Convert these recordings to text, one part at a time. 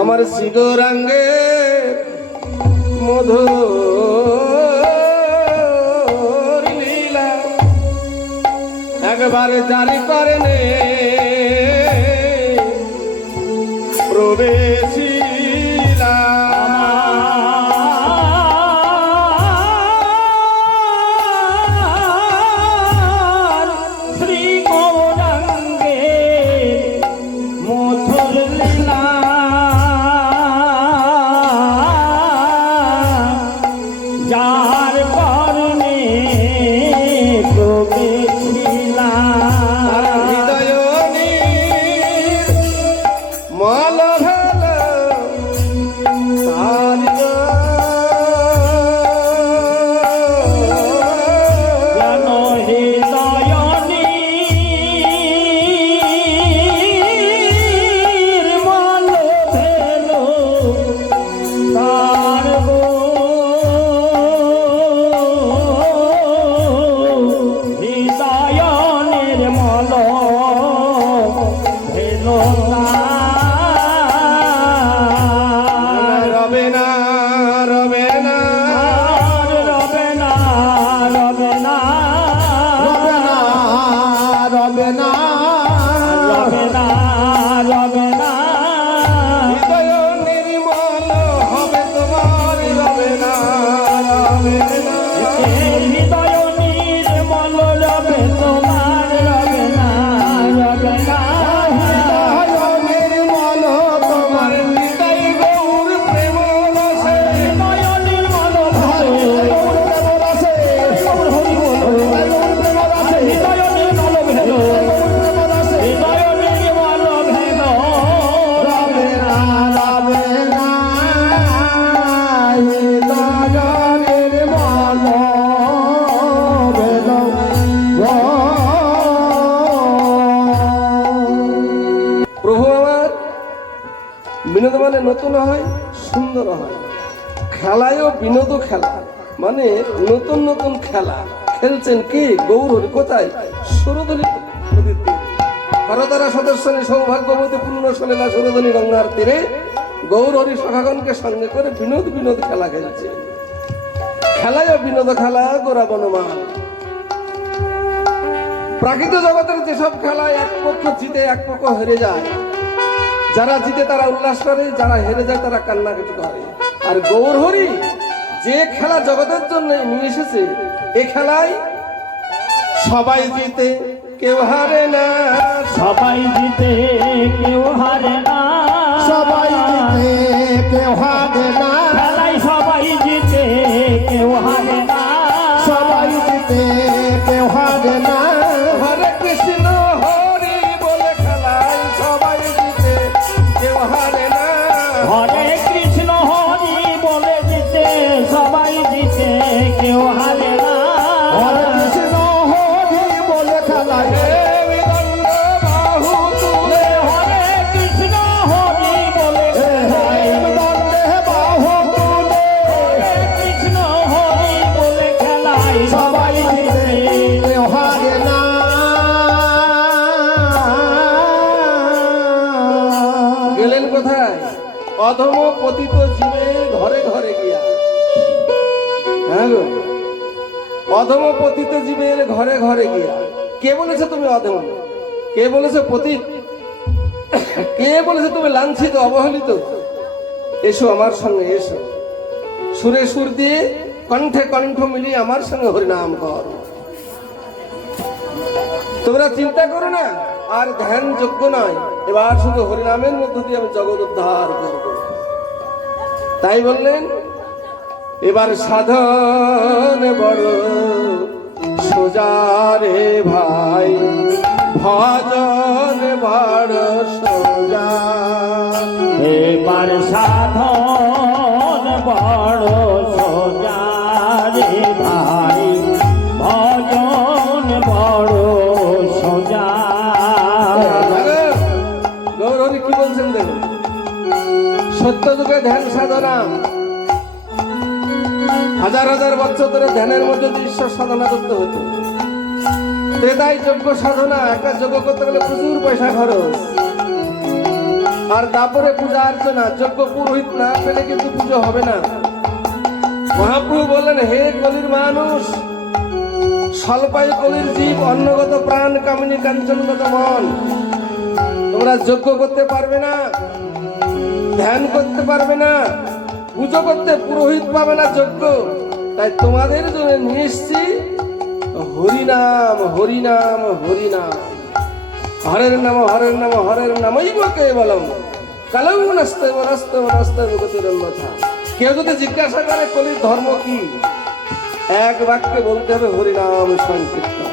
আমার শিগরাঙ্গে মধুর লীলা একবারে জারি করেনে প্রবেশিলা বিনোদ মানে নতুন হয়, সুন্দর হয়। খেলায়ও বিনোদ খেলা মানে নতুন নতুন খেলা খেলছেন কি গৌরহরি কোথায়? সুরধনী হরতারা সদস্য সৌভাগ্যবতী পূর্ণ সলীলা সুরধনী গঙ্গার তীরে গৌরহরি সখাগণকে সঙ্গে করে বিনোদ বিনোদ খেলা খেলছে। খেলায়ও বিনোদ খেলা গোরা বনমাল। প্রাকৃত জগতের যেসব খেলায় এক পক্ষ জিতে এক পক্ষ হেরে যায়, যারা জিতে তারা উল্লাস করে, যারা হেরে যায় তারা কান্নাকাটি করে। আর গৌরহরি যে খেলা জগতের জন্য নিয়ে এসেছে, এ খেলায় সবাই জিতে কেউ হারে না, সবাই জিতে কেউ হারে না, সবাই জিতে কেউ হারে না, খেলায় সবাই জিতে কেউ হারে না, সবাই জিতে কেউ হারে না। হরে কৃষ্ণ হরি বলে খেলায় সবাই জিতে কেউ হারে না, হরে কৃষ্ণ হরি বলে জিতে সবাই জিতে কেউ হারে না, হরে কৃষ্ণ হরি বলে খেলায় বিদণ্ড বাহু তুলে, হরে কৃষ্ণ হরি বলে বিদণ্ডে বাহু তুলে, হরে কৃষ্ণ হরি বলে খেলায় সবাই জিতে কেউ হারে না। গেলেন কোথায়? অধম পতিত জীবে ঘরে ঘরে গিয়া। হ্যাঁ গো, অধম পতিত জীবের ঘরে ঘরে গিয়া। কে বলেছে তুমি অধম? কে বলেছে পতিত? কে বলেছে তুমি লাঞ্ছিত অবহেলিত? এসো আমার সঙ্গে, এসো সুরে সুর দিয়ে কণ্ঠে কণ্ঠ মিলিয়ে আমার সঙ্গে হরিনাম কর। তোমরা চিন্তা করো না আর ধ্যান যোগ্য নয়, এবার শুধু হরিনামের মধ্য দিয়ে আমি জগৎ উদ্ধার করব। তাই বললেন এবার সাধন বড় সোজা রে ভাই, ভজন বড় সোজা। এবার সাধন বড় সোজা রে ভাই, ভজন বড় সোজা। গৌরহরি কি বলছেন দেখুন, সত্য যুগে ধ্যান সাধনা হাজার হাজার বছর ধরে ধ্যানের মধ্যে দিয়ে ঈশ্বর সাধনা করতে হতো। ত্রেতায় যজ্ঞ সাধনা, একটা যজ্ঞ করতে গেলে প্রচুর পয়সা খরচ। আর তারপরে পূজা অর্চনা, যোগ্য পুরোহিত না পেলে কিন্তু পুজো হবে না। মহাপ্রভু বললেন, হে কলির মানুষ, স্বল্পায়ু কলির জীব, অন্নগত প্রাণ, কামিনী কাঞ্চনগত মন, তোমরা যজ্ঞ করতে পারবে না, ধ্যান করতে পারবে না, পুজো করতে পুরোহিত পাবে না যজ্ঞ। তাই তোমাদের জন্য নিয়ে এসছি হরিনাম, হরিনাম, হরিনাম। হরের নাম, হরের নাম, হরের নামই বকে বলম কালৌ নাস্তে নাস্তে নাস্তে গতির অন্যথা। কেউ যদি জিজ্ঞাসা করে কলির ধর্ম কি, এক বাক্যে বলতে হবে হরিনাম সংকীর্তন।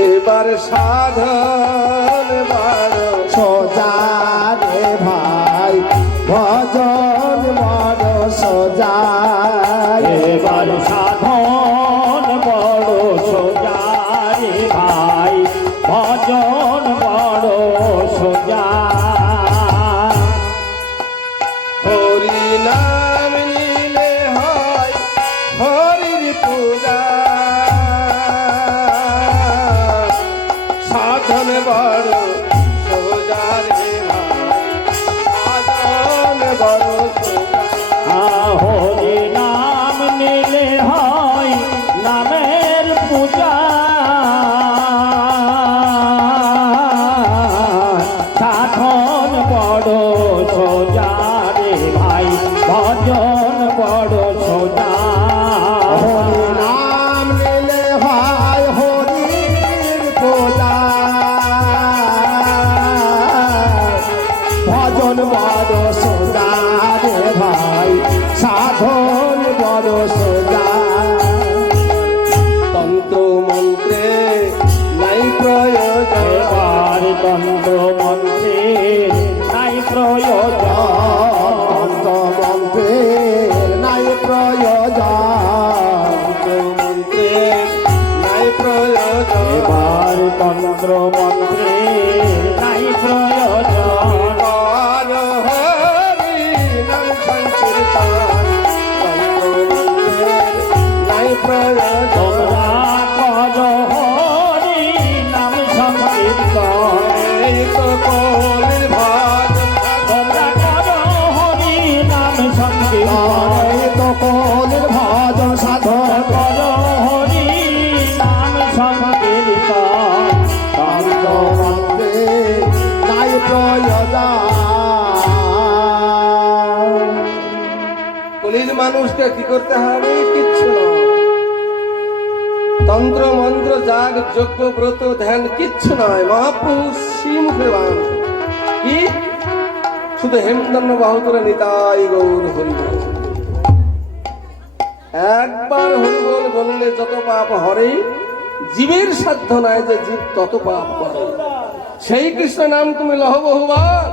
এবার সাধন বার সোজা রে ভাই, ভজন বড় সোজা রে। এবার সাধন বড় সোজা রে ভাই, ভজন বড় সোজা। হরিনাম নিলে হয় হরির পূজা, সাধন বড় সোজা রে ভাই, সাধন বড় সোজা। হরি নাম নিলে হয় নামের পূজা, সাধন বড় সোজা রে ভাই, ভজন বড় সোজা। হরি নাম নিলে হয় হরির পূজা, ভজন বড় সোজা রে ভাই, সাধন বড় সোজা। তন্ত্র মন্ত্রে নাই প্রয়োজন, এবার তন্ত্র মন্ত্রের নাই প্রয়োজন, মন্ত্রের নাই প্রয়োজন, মন্ত্রের নাই প্রয়োজন। এবার তন্ত্র মন্ত্রের নাই প্রয়োজন। আর হরি নাম সংকীর্তন, তন্ত্র মন্ত্রের নাই প্রয়োজন। তোমরা করো হরি নাম সংকীর্তন, এই তো কলির ভজন, তোমরা করো হরি নাম সংকীর্তন, এই তো কলির ভজন সাধন, করো হরি নাম সংকীর্তন। তন্ত্র মন্ত্রের নাই প্রয়োজন। কলির মানুষকে কি করতে হবে? কিচ্ছু নয়। তন্ত্র মন্ত্র যাগ যজ্ঞ ব্রত ধ্যান কিচ্ছু নয়। মহাপ্রভু শ্রীমুখে বান কি শুধু হেমদন্ন বাহুতরে নিতাই গৌর হরিবল। একবার হরিবল বললে যত পাপ হরে, জীবের সাধ্য নাই যে জীব তত পাপ করে। সেই কৃষ্ণ নাম তুমি লহ বহুবার,